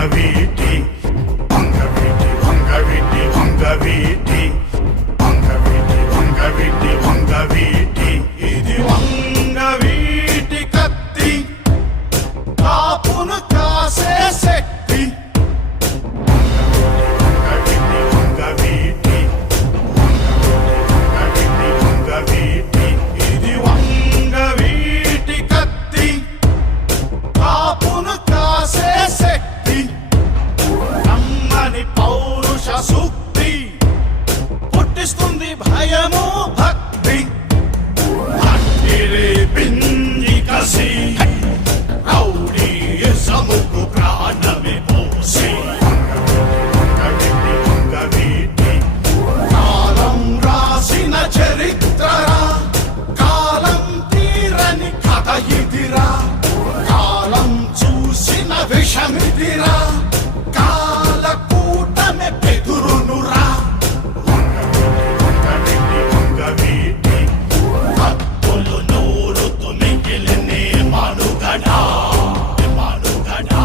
వంగవీటి వంగవీటి వంగవీటి వంగవీటి వంగవీటి వంగవీటి వంగవీటి ఇది వంగవీటి కత్తి కాపును కాసే శక్తి వంగవీటి వంగవీటి వంగవీటి వంగవీటి ఇది వంగవీటి కత్తి కాపును కాసే శక్తి నమ్మని పౌరుష సూక్తి పుట్టిస్తుంది భయము భక్తి అట్టిరే పిండి కసి రౌడీయిజముకు ప్రాణమే పోసి వంగవీటి వంగవీటి కాలం రాసిన చరిత్రరా కాలం తీరని కథ ఇదిరా కాలం చూసిన విషమిదిరా కాల కూటమి బెదురునురా వంగవీటి వంగవీటి కత్తులు నూరుతు మిగిలినే మనుగడా మనుగడా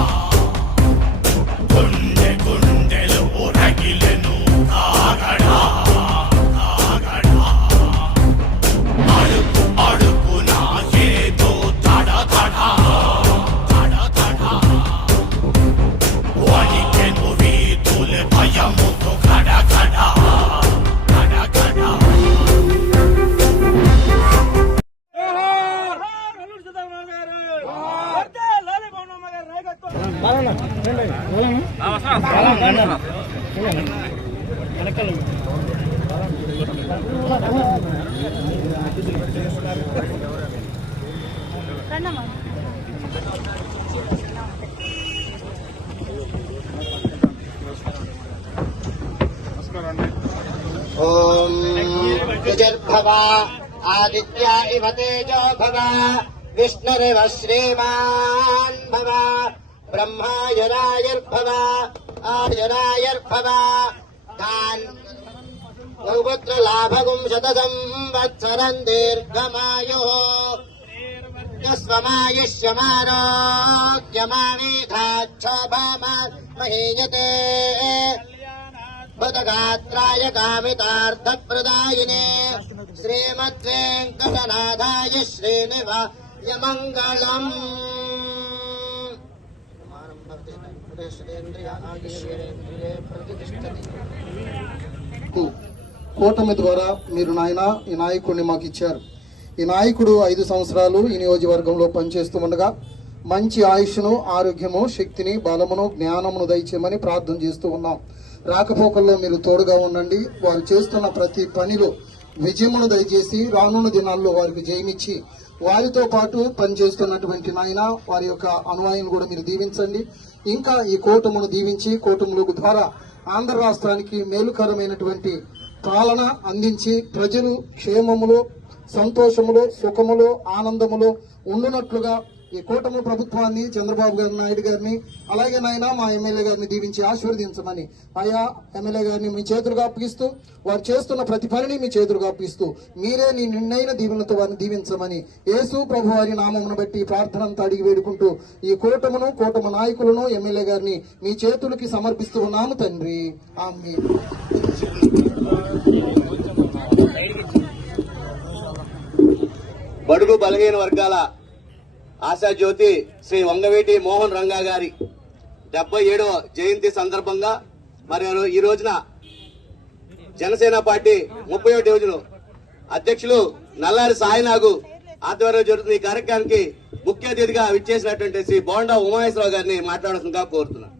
గుండె గుండెలు రగిలెను కాగడా కాగడా అడుగు అడుగున ఏదో తడ తడ తడ తడ వణికెను వీధుల భయముతో గడ గడ గడ గడ ఓం విజర్భవ ఆదిత్య ఇవ తేజో భవ విష్ణురివ శ్రీమాన్ భవ బ్రహ్మాయురాయుర్భవ ఆయురాయుర్భవ దాన్ బహుపుత్ర లాభగుం శత సంవత్సరం దీర్ఘమాయు స్వమాయుష్యమారోగ్యమావేధాక్షోభామహీయతే బుధగాత్రాయ కామితార్థప్రదాయినే శ్రీమద్వేంకటనాథాయ శ్రీనివాయ మంగళం. కూటమి ద్వారా మీరు నాయన ఈ నాయకుడిని మాకు ఇచ్చారు. ఈ నాయకుడు 5 సంవత్సరాలు ఈ నియోజకవర్గంలో పనిచేస్తూ ఉండగా మంచి ఆయుష్ను, ఆరోగ్యము, శక్తిని, బలమును, జ్ఞానమును దయచేయమని ప్రార్థన చేస్తూ ఉన్నాం. రాకపోకల్లో మీరు తోడుగా ఉండండి. వారు చేస్తున్న ప్రతి పనిలో విజయమును దయచేసి రానున్న దినాల్లో వారికి జయమిచ్చి వారితో పాటు పనిచేస్తున్నటువంటి నాయన వారి యొక్క అనుయాయులను కూడా మీరు దీవించండి. ఇంకా ఈ కూటమును దీవించి కూటముల ద్వారా ఆంధ్ర రాష్ట్రానికి మేలుకరమైనటువంటి పాలన అందించి ప్రజలు క్షేమములో, సంతోషములో, సుఖములో, ఆనందములో ఉండునట్లుగా ఈ కూటమి ప్రభుత్వాన్ని, చంద్రబాబు గారి నాయుడు గారిని, అలాగే నాయన మా ఎమ్మెల్యే గారిని దీవించి ఆశీర్వదించమని ఆయా ఎమ్మెల్యే గారిని మీ చేతులుగా అప్పగిస్తూ వారు చేస్తున్న ప్రతి పనిని మీ చేతులుగా అప్పగిస్తూ మీరే నీ నిన్నైన దీవెనతో వారిని దీవించమని యేసు ప్రభు వారి నామమును బట్టి ప్రార్థన అంతా అడిగి వేడుకుంటూ ఈ కూటమును, కూటమి నాయకులను, ఎమ్మెల్యే గారిని మీ చేతులకి సమర్పిస్తూ ఉన్నాము తండ్రి. ఆమేన్. బడుగు బలహీన వర్గాల ఆశాజ్యోతి శ్రీ వంగవీటి మోహన్ రంగా గారి 77వ జయంతి సందర్భంగా మరి ఈ రోజున జనసేన పార్టీ 30వ డివిజన్ అధ్యక్షులు నల్లారి సాయినాగు ఆధ్వర్యంలో జరుగుతున్న ఈ కార్యక్రమానికి ముఖ్య అతిథిగా విచ్చేసినటువంటి శ్రీ బోండా ఉమామేశ్వరరావు గారిని మాట్లాడాల్సిందిగా కోరుతున్నాను.